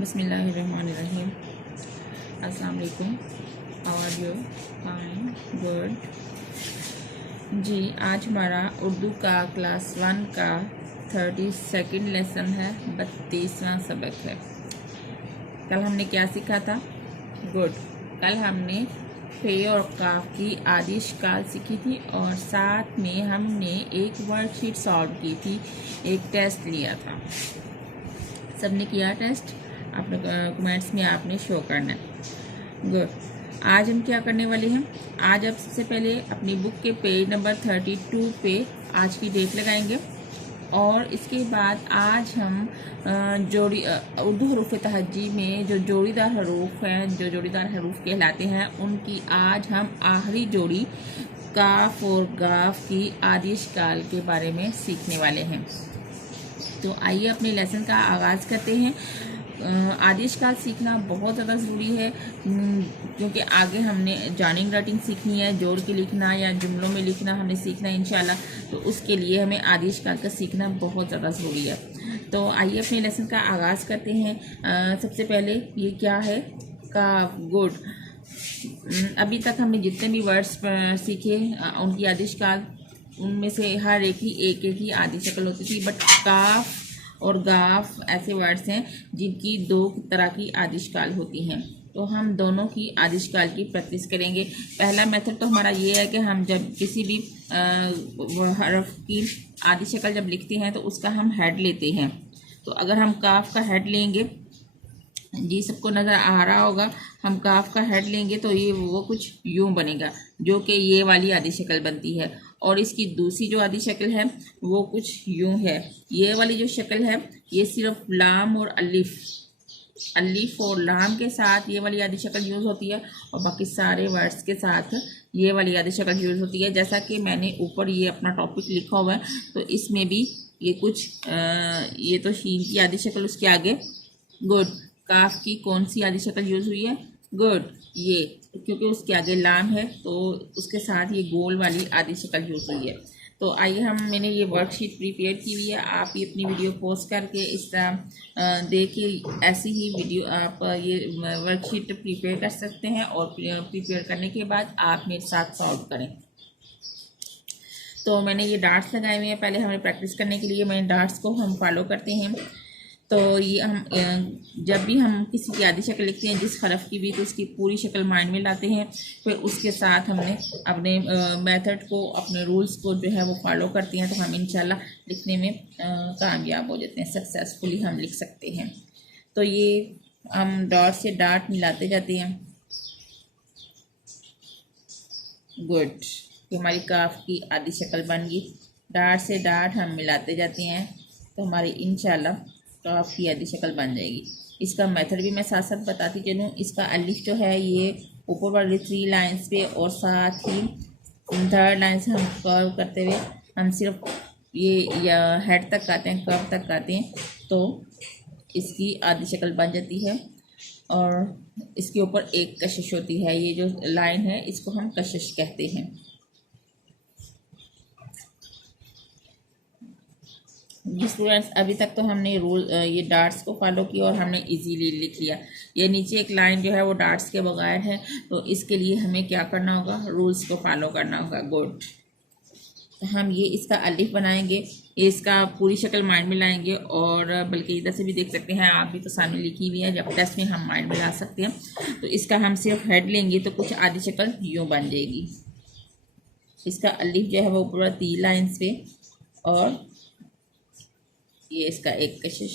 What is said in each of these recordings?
बिस्मिल्लाहिर्रहमानिर्रहीम। अस्सलाम वालेकुम। How are you? Fine, good. जी, आज हमारा उर्दू का क्लास 1 का 32nd लेसन है, 32वां सबक है। कल हमने क्या सीखा था? गुड। कल हमने फे और काफ की आदिश काल सीखी थी और साथ में हमने एक वर्कशीट सॉल्व की थी, एक टेस्ट लिया था। सबने किया टेस्ट? अपने कमेंट्स में आपने शो करना है। गुड। आज हम क्या करने वाले हैं? आज आप सबसे पहले अपनी बुक के पेज नंबर 32 पे आज की डेट लगाएंगे और इसके बाद आज हम उर्दू हरूफ तहज्जी में जो जोड़ीदार हरूफ हैं, जो जोड़ीदार हरूफ कहलाते हैं, उनकी आज हम आखिरी जोड़ी काफ और गाफ की आदिश काल के बारे में सीखने वाले हैं। तो आइए अपने लेसन का आगाज़ करते हैं। आदिश काल सीखना बहुत ज़्यादा ज़रूरी है क्योंकि आगे हमने जॉइनिंग राइटिंग सीखनी है, जोड़ के लिखना या जुमलों में लिखना हमने सीखना है इंशाल्लाह। तो उसके लिए हमें आदिश काल का सीखना बहुत ज़्यादा ज़रूरी है। तो आइए अपने लेसन का आगाज़ करते हैं। सबसे पहले ये क्या है? काफ। गुड। अभी तक हमने जितने भी वर्ड्स सीखे उनकी आदिश काल, उनमें से हर एक ही आदि शक्ल होती थी। बट काफ और गाफ ऐसे वर्ड्स हैं जिनकी दो तरह की आदिश काल होती हैं। तो हम दोनों की आदिश काल की प्रैक्टिस करेंगे। पहला मेथड तो हमारा ये है कि हम जब किसी भी हरफ की आदि शक्ल जब लिखते हैं तो उसका हम हेड लेते हैं। तो अगर हम काफ का हेड लेंगे, जी सबको नज़र आ रहा होगा, हम काफ का हेड लेंगे तो ये वो कुछ यूं बनेगा, जो कि ये वाली आदि शक्ल बनती है। और इसकी दूसरी जो आदि शक्ल है वो कुछ यूं है। ये वाली जो शक्ल है ये सिर्फ लाम और अलिफ और लाम के साथ ये वाली आदि शक्ल यूज़ होती है और बाकी सारे वर्ड्स के साथ ये वाली आदि शक्ल यूज़ होती है। जैसा कि मैंने ऊपर ये अपना टॉपिक लिखा हुआ है, तो इसमें भी ये कुछ ये तो शीन की आदि शक्ल, उसके आगे गुड। काफ की कौन सी आदि शक्ल यूज़ हुई है? गुड, ये, क्योंकि उसके आगे लाम है तो उसके साथ ये गोल वाली आदि शक्ल यूज़ हुई है। तो आइए मैंने ये वर्कशीट प्रिपेयर की हुई है। आप ये अपनी वीडियो पोस्ट करके इस तरह देख के ऐसी ही वीडियो आप ये वर्कशीट प्रिपेयर कर सकते हैं और प्रिपेयर करने के बाद आप मेरे साथ सॉल्व करें। तो मैंने ये डार्ट्स लगाए हुए हैं। पहले हमें प्रैक्टिस करने के लिए मैंने डार्ट्स को हम फॉलो करते हैं। तो ये हम जब भी हम किसी की आदि शक्ल लिखते हैं जिस हरफ की भी, तो उसकी पूरी शक्ल माइंड में लाते हैं। फिर उसके साथ हमने अपने मेथड को, अपने रूल्स को जो है वो फॉलो करते हैं। तो हम इंशाल्लाह लिखने में कामयाब हो जाते हैं, सक्सेसफुली हम लिख सकते हैं। तो ये हम डॉट से डार्ट मिलाते जाते हैं। गुड। ये हमारी काफ की आदि शक्ल बन गई। डार्ट से डार्ट हम मिलाते जाते हैं तो हमारी इंशाल्लाह काफ की आदि शक्ल बन जाएगी। इसका मेथड भी मैं साथ साथ बताती चलूँ। इसका अलिफ जो है ये ऊपर वाली 3 लाइंस पे और साथ ही 3rd लाइन से हम कर्व करते हुए हम सिर्फ ये या हेड तक आते हैं, कर्व तक आते हैं, तो इसकी आदि शक्ल बन जाती है। और इसके ऊपर एक कशिश होती है। ये जो लाइन है इसको हम कशिश कहते हैं। जी स्टूडेंट्स, अभी तक तो हमने रूल ये डार्ट्स को फॉलो किया और हमने इजीली लिख लिया। ये नीचे एक लाइन जो है वो डार्ट्स के बगैर है, तो इसके लिए हमें क्या करना होगा? रूल्स को फॉलो करना होगा। गुड। तो हम ये इसका अलिफ बनाएंगे, ये इसका पूरी शक्ल माइंड में लाएंगे और बल्कि इधर से भी देख सकते हैं आप भी, तो सामने लिखी हुई है, जब टेस्ट में हम माइंड में ला सकते हैं। तो इसका हम सिर्फ हेड लेंगे तो कुछ आधी शक्ल यूँ बन जाएगी। इसका अलिफ जो है वो पूरा 3 लाइन्स पे और ये इसका एक कशिश।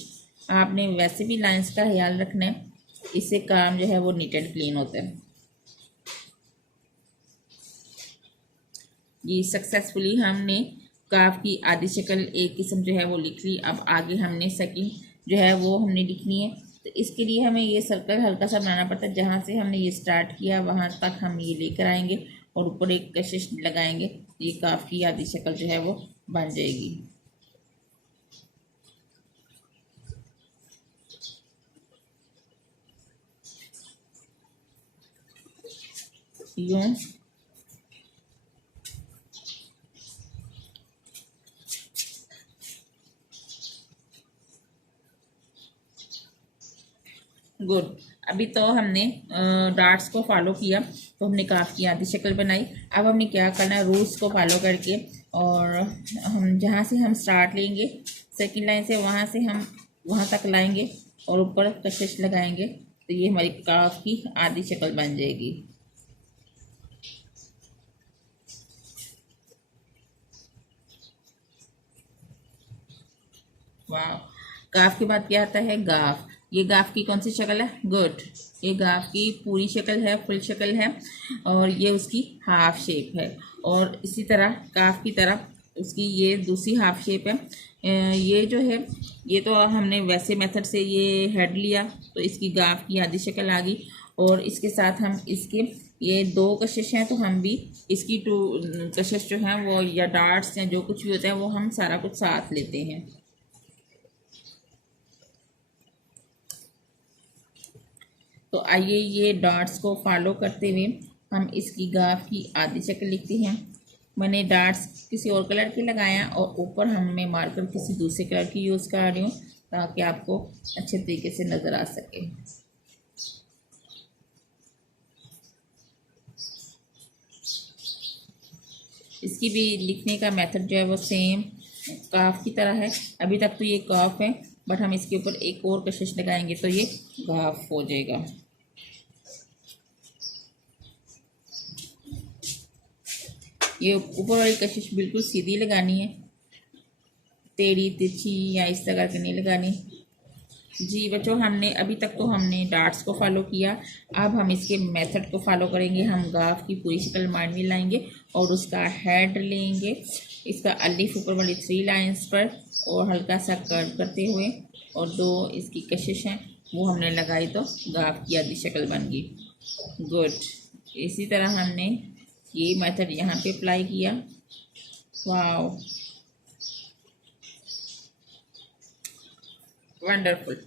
आपने वैसे भी लाइंस का ख्याल रखना है, इससे काम जो है वो नीट एंड क्लीन होता है। ये सक्सेसफुली हमने काफ की आधी शक्ल एक किस्म जो है वो लिख ली। अब आगे हमने सेकंड जो है वो हमने लिखनी है। तो इसके लिए हमें ये सर्कल हल्का सा बनाना पड़ता है। जहाँ से हमने ये स्टार्ट किया वहाँ तक हम ये लेकर आएंगे और ऊपर एक कशिश लगाएंगे। ये काफ की आधी शक्ल जो है वो बन जाएगी। यूं गुड। अभी तो हमने डार्ट्स को फॉलो किया, तो हमने काफ की आधी शक्ल बनाई। अब हमें क्या करना है, रूल्स को फॉलो करके, और हम जहाँ से हम स्टार्ट लेंगे सेकंड लाइन से, वहाँ से हम वहाँ तक लाएंगे और ऊपर कशिश लगाएंगे, तो ये हमारी काफ की आधी शक्ल बन जाएगी। वाह। गाफ के बाद क्या आता है, गाफ। ये गाफ की कौन सी शक्ल है, गुड। ये गाफ की पूरी शक्ल है, फुल शक्ल है, और ये उसकी हाफ शेप है। और इसी तरह काफ की तरह उसकी ये दूसरी हाफ शेप है। ये जो है, ये तो हमने वैसे मेथड से ये हेड लिया, तो इसकी गाफ की आधी शक्ल आ गई। और इसके साथ हम इसके ये दो कशिश हैं, तो हम भी इसकी टू कशिश जो हैं वो, या डार्ट्स हैं, जो कुछ भी होता है वो हम सारा कुछ साथ लेते हैं। तो आइए ये डॉट्स को फॉलो करते हुए हम इसकी गाफ की आधी शक्ल लिखते हैं। मैंने डॉट्स किसी और कलर के लगाया, और ऊपर मैं मार्कर किसी दूसरे कलर की यूज़ कर रही हूँ, ताकि आपको अच्छे तरीके से नज़र आ सके। इसकी भी लिखने का मेथड जो है वो सेम काफ की तरह है। अभी तक तो ये काफ है, बट हम इसके ऊपर एक और कशिश लगाएंगे तो ये गाफ हो जाएगा। ये ऊपर वाली कशिश बिल्कुल सीधी लगानी है, टेढ़ी तिरछी या इस तरह की नहीं लगानी। जी बच्चों, हमने अभी तक तो हमने डार्ट्स को फॉलो किया, अब हम इसके मेथड को फॉलो करेंगे। हम गाफ की पूरी शक्ल माइंड में लाएंगे और उसका हेड लेंगे, इसका अलिफ ऊपर वाली 3 लाइंस पर, और हल्का सा कर्व करते हुए, और 2 इसकी कशिश हैं वो हमने लगाई, तो गाफ की आधी शक्ल बन गई। गुड। इसी तरह हमने ये मेथड यहाँ पे अप्लाई किया। Wow, wonderful.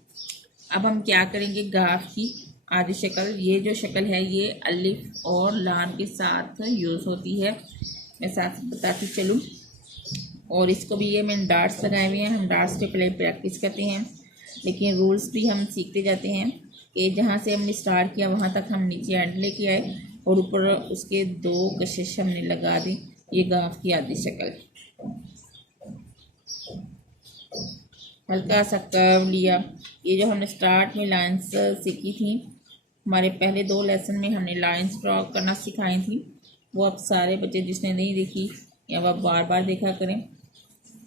अब हम क्या करेंगे, गाफ की आधी शक्ल, ये जो शक्ल है ये अलिफ और लाम के साथ यूज़ होती है, मैं साथ बताती चलूँ। और इसको भी ये मैंने डार्ट्स लगाए हुए हैं, हम डार्ट्स के पहले प्रैक्टिस करते हैं, लेकिन रूल्स भी हम सीखते जाते हैं कि जहाँ से हमने स्टार्ट किया वहाँ तक हम नीचे एंड लेके आए, और ऊपर उसके 2 कशिश हमने लगा दी। ये गाफ की आधी शक्ल, हल्का सा कर्व लिया। ये जो हमने स्टार्ट में लाइंस सीखी थी, हमारे पहले 2 लेसन में हमने लाइंस ड्रॉ करना सिखाई थी, वो अब सारे बच्चे जिसने नहीं देखी, या वह बार बार देखा करें,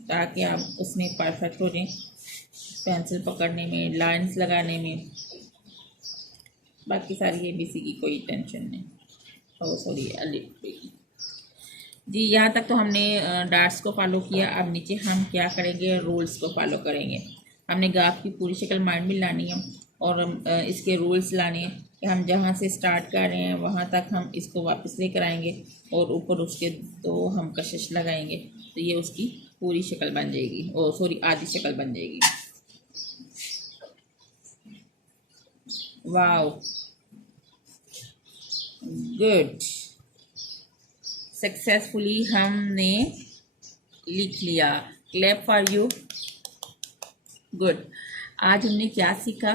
ताकि आप उसमें परफेक्ट हो जाएं, पेंसिल पकड़ने में, लाइंस लगाने में। बाकी सारी ABC की कोई टेंशन नहीं। ओ सॉरी, अलिफ जी। यहाँ तक तो हमने डार्ट्स को फॉलो किया। अब नीचे हम क्या करेंगे, रूल्स को फॉलो करेंगे। हमने गाफ की पूरी शक्ल माइंड में लानी है, और इसके रूल्स लाने हैं कि हम जहाँ से स्टार्ट कर रहे हैं वहाँ तक हम इसको वापस लेकर आएंगे, और ऊपर उसके 2 हम कशिश लगाएंगे, तो ये उसकी पूरी शक्ल बन जाएगी, ओ सॉरी आधी शक्ल बन जाएगी। Wow, good. सक्सेसफुली हमने लिख लिया, क्लैप फॉर यू। गुड। आज हमने क्या सीखा,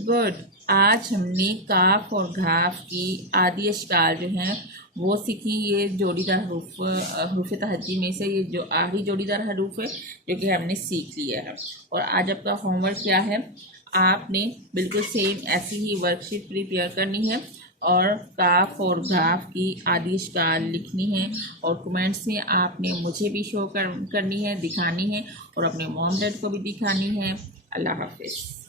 गुड। आज हमने काफ और घाफ की आदि अश्काल जो हैं वो सीखी। ये जोड़ीदार हरूफ तहज्जी में से ये जो आखिरी जोड़ीदार हरूफ है, जो कि हमने सीख लिया है। और आज आपका होमवर्क क्या है, आपने बिल्कुल सेम ऐसी ही वर्कशीट प्रिपेयर करनी है, और काफ और घाफ की आदि अश्काल लिखनी है, और कमेंट्स में आपने मुझे भी शो करनी है, दिखानी है, और अपने मॉम डैड को भी दिखानी है। अल्लाह हाफिज़।